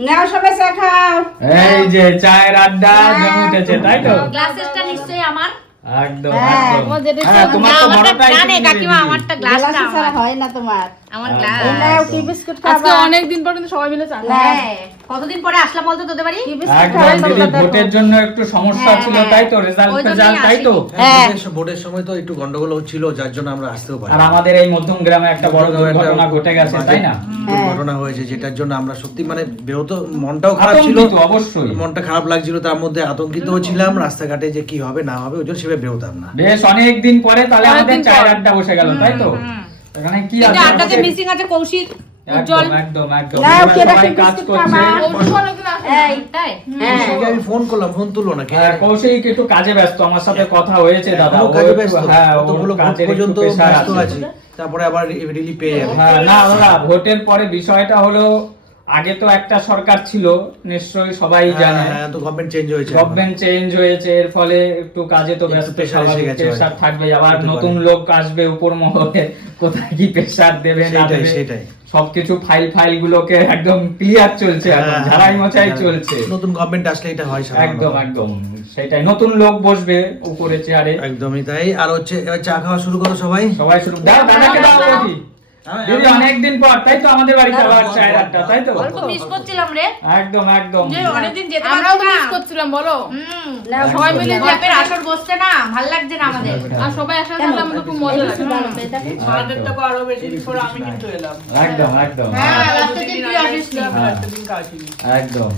নাও সবাই চা খাও। এই যে চায়ের আড্ডা জমে উঠেছে, তাই তো? গ্লাসেসটা নিশ্চয়ই আমার। একদম হ্যাঁ, একদম। তোমার যেটা হ্যাঁ, তোমার তো বড়টাই জানে তুমি কাকিমা দিয়ে আমারটা দিবি। গ্লাসটা গ্লাসে ছাড়া আমার। হয় না তোমার। আমার হ্যাঁ, গ্লাস। এই নাও কি বিস্কুট আজকে খাবা? অনেক দিন পর কিন্তু সবাই মিলে চা খাই। হ্যাঁ, কতদিন পরে আসলাম বলতো তোদের বাড়ি? কি বিস্কুট একদম খাবা দিদি, তোমরা দেখো। ভোটের জন্য একটু সমস্যা হ্যাঁ, ছিল, হ্যাঁ। তাই তো? রেজাল্ট ওই জন্যই ফেজাল্ট, তাই তো? হ্যাঁ। ভোটের সময় তো একটু গন্ডগোল হচ্ছিল, যার জন্য আমরা আসতেও পারি। আর আমাদের এই মধ্যম গ্রামে একটা বড় দুর্ঘটনা ঘটে গেছে, তাই না? দুর্ঘটনা হয়েছে, যেটার জন্য আমরা সত্যি মানে বেরোতে মনটাও খারাপ ছিল, আতঙ্কিত, অবশ্যই। মনটা খারাপ লাগছিল, তার মধ্যে আতঙ্কিতও ছিলাম, রাস্তাঘাটে যে কি হবে না হবে ওই জন্য সেভাবে বেরোতাম না। বেশ অনেক দিন পরে তাহলে আমাদের অনেকদিন চায়ের পর। আড্ডা বসে গেল, তাই তো? এখানে কি কিন্তু আছে? আড্ডাতে মিসিং আছে কৌশিক, উজ্জ্বল। একদম একদম একদম। নাও, কে সবাই রাখে কাজ বিস্কুট করছে। খাবা? ওর অনেকদিন আসে না। এই, তাই? হ্যাঁ। সেটাকে আমি ফোন করলাম, ফোন তুললো না। আর কৌশিক একটু কাজে ব্যস্ত, আমার সাথে কথা হয়েছে দাদা। এখনো ও কাজে একটু- ব্যস্ত, হ্যাঁ, ওর কতগুলো ভোট কাজের একটু পর্যন্ত pressure ব্যস্ত আছে। আছি, তারপরে আবার রিলিফ পেয়ে যাবে। হ্যাঁ, না দাদা, ভোটের পরে বিষয়টা হলো, আগে তো একটা সরকার ছিল, নিশ্চয়ই সবাই জানে। হ্যাঁ, তো গভর্নমেন্ট চেঞ্জ হয়েছে। গভর্নমেন্ট চেঞ্জ হয়েছে, এর ফলে একটু কাজে তো ব্যস্ত, pressure এসে স্বাভাবিক গেছে প্রেসার হয়তো। থাকবে। আবার হতে নতুন পারে। লোক আসবে উপর মহলে, কোথায় কি প্রেসার দেবে না সেটাই, দেবে, সেটাই। সবকিছু ফাইল গুলোকে একদম ক্লিয়ার চলছে, এখন হ্যাঁ, ঝাড়াই মোছাই হ্যাঁ, চলছে। নতুন গভর্নমেন্ট আসলে এটা হয় সাধারণত। একদম একদম, সেটাই। নতুন লোক বসবে উপরে চেয়ারে, একদমই তাই। আর হচ্ছে এবার চা খাওয়া শুরু করো সবাই। সবাই শুরু। দাও দাদাকে দাও দিদি। দিদি অনেকদিন পর, তাই তো? আমাদের বাড়িতে আবার চায়ের আড্ডা, তাই তো? অল্প মিস করছিলাম রে। একদম একদম। যে অনেকদিন যেতে আমরাও পারছি তো না। মিস করছিলাম বলো। নাও, সবাই মিলে যে গল্পের আসর বসছে না, ভাল লাগছে না আমাদের। আর সবাই একসাথে থাকলে আমাদের খুব মজা লাগে। আমাদের তো আরো বেশি দিন পরে আমি কিন্তু এলাম। একদম একদম হ্যাঁ, লাস্টের দিন তুই আসিসনি। একটা দিন আসিনি। একদম।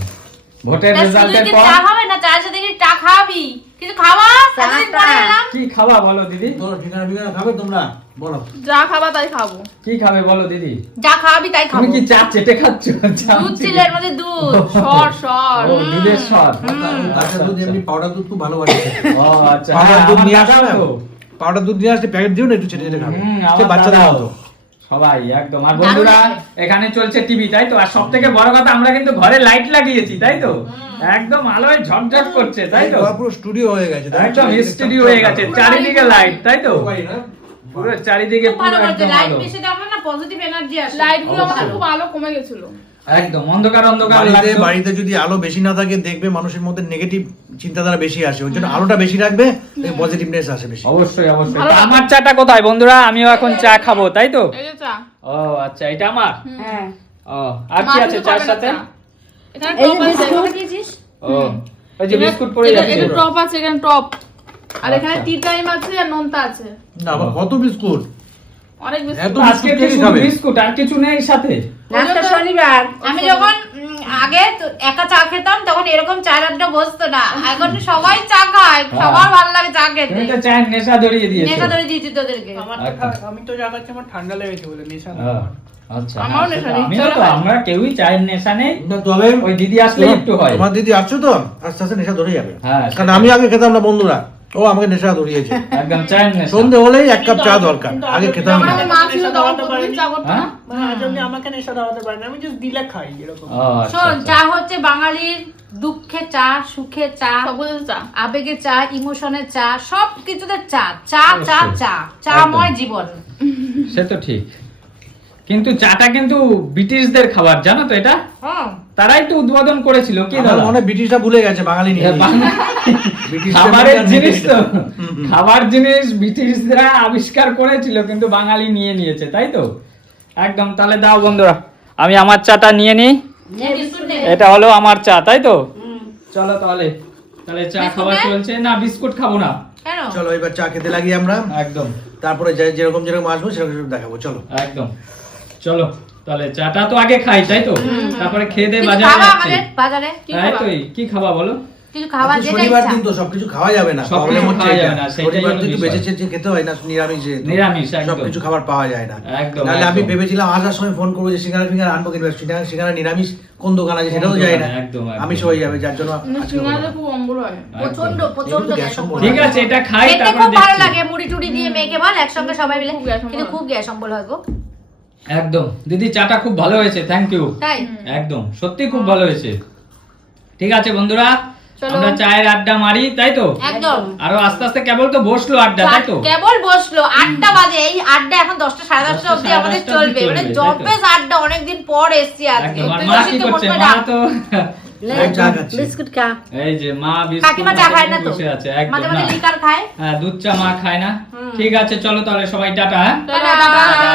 ভোটের তা শুধু রেজাল্টের কি পর চা হবে না, চায়ের সাথে কি চা খাওয়াবি? কিছু খাওয়া? এতদিন পরে এলাম। কি খাওয়া বলো দিদি? তোর ঠিকানা ঠিকানা খাবে তোমরা বলো। যা খাবা তাই খাবো। কি খাবে বলো দিদি? যা খাওয়াবি তাই খাবো। তুমি কি চা চেটে খাচ্ছ? চা দুধ ছিল চেটে- এর মধ্যে দুধ। সর সর। ও, দুধের স্বাদ। কাঁচা দুধ এমনি পাউডার দুধ খুব ভালোবাসে। ও আচ্ছা, পাউডার হ্যাঁ, দুধ আমার নিয়ে দাদাও আসবে তো। পাউডার দুধ নিয়ে আসলে প্যাকেট দিও না, একটু ছেটে ছেটে খাবে। আমার সে বাচ্চাদের দাদাও। মতো। সবাই একদম। আর বন্ধুরা, এখানে চলছে টিভি, তাই তো? আর সব থেকে বড় কথা, আমরা কিন্তু ঘরে লাইট লাগিয়েছি, তাই তো? একদম আলোয় ঝকঝক করছে, তাই তো? পুরো স্টুডিও হয়ে গেছে। একদম স্টুডিও হয়ে গেছে, চারিদিকে লাইট, তাই তো? পুরো চারিদিকে খুব পুরো ভালো করছে, একদম লাইট আলো। বেশি দেখলে না পজিটিভ এনার্জি আসে। লাইট গুলো আমাদের অবশ্যই। খুব আলো কমে গেছিল। একদম অন্ধকার অন্ধকার বাড়িতে লাগতো। বাড়িতে যদি আলো বেশি না থাকে দেখবে মানুষের মধ্যে নেগেটিভ চিন্তাধারা বেশি আসে, ওই জন্য আলোটা বেশি রাখবে, পজিটিভনেস আসে বেশি। অবশ্যই অবশ্যই। ভালো তো লাগবে। আমার চাটা কোথায় বন্ধুরা? আমিও এখন চা খাবো, তাই তো? এই যে চা। ও আচ্ছা, এটা আমার। হ্যাঁ। ও, আর কি মা আছে কিন্তু চার খাবে না সাথে? চা। এখানে এই টপ যে আছে। বিস্কুট। দিয়েছিস? ও, ওই যে বিস্কুট পড়ে এটা- যাচ্ছে। এটা টপ আছে, এখানে টপ। আর এখানে আচ্ছা। টি টাইম আছে আর নোনতা আছে। না আবার কত বিস্কুট, অনেক বেশি। এত আজকে বিস্কুট কি কে শুধু খাবে? বিস্কুট আর কিছু নেই সাথে? আজকে শনিবার। আমি যখন আগে তো একা চা খেতাম তখন এরকম চায়ের আড্ডা বসতো না। এখন সবাই চা খায়, সবার ভালো লাগে চা খেতে। তুমি তো চায়ের নেশা ধরিয়ে দিয়েছো। নেশা ধরে দিয়েছি তোদেরকে। আমার তো আমি তো জাগাচ্ছি, আমার ঠান্ডা লেগেছে বলে নেশা না। ও, আচ্ছা। আমারও হ্যাঁ, নেশা সেটা নেই, আমিও চলো তো, খাই। আমরা কেউই চায়ের নেশা নেই। না, তবে ওই দিদি আসলে একটু হয়। তোমার দিদি আসছো তো আস্তে আস্তে নেশা ধরে যাবে। হ্যাঁ, কারণ আমি আগে খেতাম না বন্ধুরা, ও আমাকে নেশা ধরিয়েছে। একদম চায়ের নেশা। সন্ধে হলেই এক কাপ চা দরকার, আগে খেতাম না। আমার মা ছিল তখন প্রতিদিন চা করতো না। মানে আজ অব্দি আমাকে নেশা দেওয়াতে পারে না, আমি জাস্ট দিলে খাই এরকম। ও, আচ্ছা, শোন, আচ্ছা। চা হচ্ছে বাঙালির দুঃখে চা, সুখে চা, সবুজ চা। আবেগে চা, ইমোশনের চা, সব কিছুতে চা। চা চা অবশ্যই। চা, চাময় জীবন। সে তো ঠিক, কিন্তু চাটা কিন্তু ব্রিটিশদের খাবার, জানো তো এটা? হ্যাঁ। তারাই তো উদ্বোধন করেছিল। কি আমার দাদা? মনে হয় ব্রিটিশরা ভুলে গেছে, বাঙালি নিয়ে নিয়েছে। ব্রিটিশদের খাবারের মধ্যে আর জিনিস তো, হুম। খাবার জিনিস ব্রিটিশরা আবিষ্কার করেছিল, কিন্তু বাঙালি নিয়ে নিয়েছে, তাই তো? একদম। তাহলে দাও বন্ধুরা, আমি আমার চাটা নিয়ে নিই। নে বিস্কুট নে। এটা হলো আমার চা, তাই তো? চলো তাহলে, তাহলে চা বিস্কুট খাওয়া নে? চলছে। না, বিস্কুট খাবো না। কেন? চলো এবার চা খেতে লাগি আমরা, একদম তারপরে যেরকম যেরকম আসবো সেরকম সেরকম দেখাবো। চলো একদম। চলো তাহলে চাটা তো আগে খাই, তাই তো? তারপরে খেয়ে দিয়ে কিছু বাজারে খাবা যাচ্ছি। আমাদের বাজারে? কি তাই খাবা? তো, কি খাবা বলো? কিছু খাবার আজকে যেটা শনিবার ইচ্ছা। দিন তো সবকিছু খাওয়া যাবে না, সবকিছু প্রবলেম হচ্ছে খাওয়া এটা। যাবে না, সেইটাই শনিবার হলো তো একটু বিষয়। বেঁচে চেঁচে খেতে হয় না, নিরামিষ যেহেতু। নিরামিষ, একদম। সবকিছু খাবার পাওয়া যায় না। একদম, নাহলে আমি একদম। ভেবেছিলাম আসার সময় ফোন করবো যে সিঙ্গারা ফিঙ্গারা আনবো, কিন্তু সিঙ্গারা নিরামিষ কোন দোকান আছে সেটাও কোন যাই না, দোকানে, একদম, একদম। আমিষ হয়ে যাবে, যার জন্য না, আজকে সিঙ্গারাতে বললাম। খুব অম্বল হয়। প্রচন্ড প্রচন্ড এগুলো তো গ্যাস গ্যাস অম্বল। ঠিক আছে, এটা খাই, খেতে তারপরে খুব ভালো দেখছি। লাগে, মুড়ি টুড়ি দিয়ে মেখে বল একসঙ্গে সবাই মিলে, খুব গ্যাস অম্বল কিন্তু হয়। খুব গ্যাস অম্বল হয় গো। একদম দিদি, চাটা খুব ভালো হয়েছে, থ্যাংক ইউ। তাই? একদম সত্যি খুব ভালো হয়েছে। ঠিক আছে বন্ধুরা, চলো। আমরা চায়ের আড্ডা মারি তাই তো একদম আরো আস্তে আস্তে কেবল তো বসলো আড্ডা তাই তো কেবল বসলো 8টা বাজে, এই আড্ডা এখন 10টা 10:30 অবধি 10টা, আমাদের 10টা চলবে, অবধি মানে চলবে, জম্পেস আড্ডা, অনেকদিন পর এসছি আজকে। একদম আর মা কি করছে মা তো চা খাচ্ছি। বিস্কুট খা। এই যে মা বিস্কুট কাকিমা চা খায় না তো, বসে আছে মাঝে একদম মাঝে না। লিকার খায়। হ্যাঁ দুধ চা মা খায় না ঠিক আছে চলো তাহলে সবাই টাটা হ্যাঁ টাটা। টাটা।